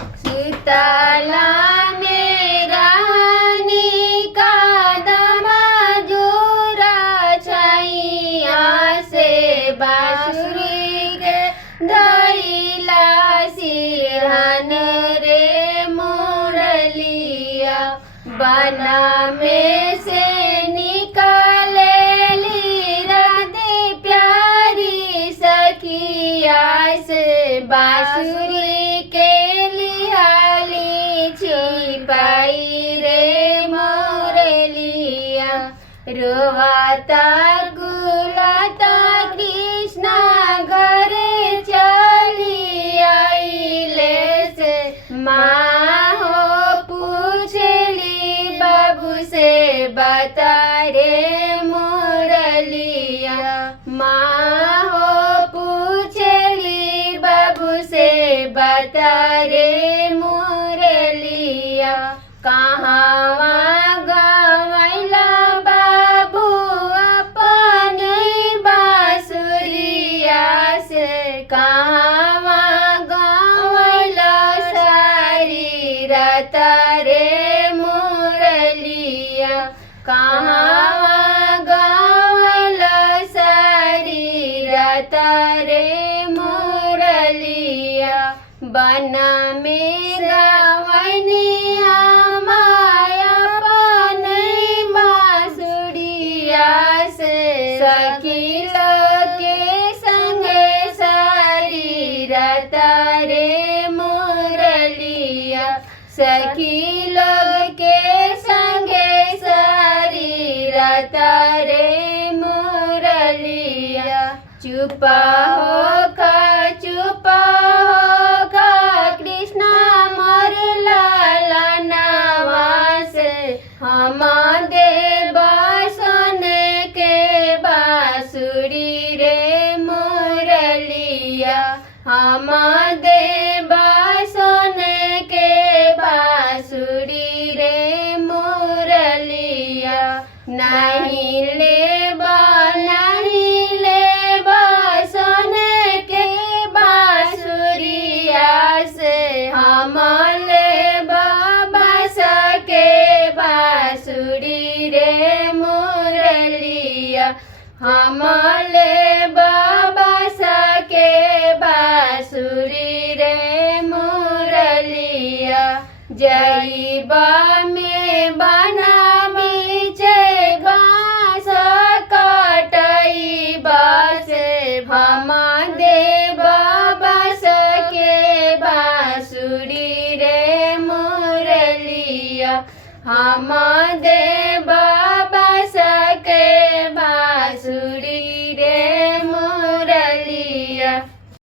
शीतला मेरा कदमा जोरा छैया से बांसुरी के धैला सिरहन रे मुरलिया बना में से निकालेली राधे प्यारी सखिया से बांसुरी के लिहाली छिपाई रे मुरलिया रोवाता गुलाता कृष्णा घरे चली आइले से माँ हो पूछली बाबू से बता रे मुरलिया माँ हो पूछली बाबू से बता रे मुरलिया कहाँ गवैला बाबू अपन बांसुरिया से कहाँ गवैला सारी रात रे मुरलिया कहाँ गवैला सारी रात रे मुरलिया बना में गवैनी माया अपन बांसुरिया से सखी के संगे सारी रात रे मुरलिया सखी लोग के संगे सारी रात रे मुरलिया चुपा हो का कृष्णा मोर लाला नवास हम देव सोने के बांसुरी रे मुरलिया हम देव सोने के बांसुरी रे मुरलिया नहीं लेबा सोने के बांसुरिया से हम लेबा बास के बांसुरी रे मुरलिया हम लेबा बास के बांसुरी रे मुरलिया जईबा में बना बीचे घास कटई बस हम देव बस के बांसुरी रे मुरलिया हम देव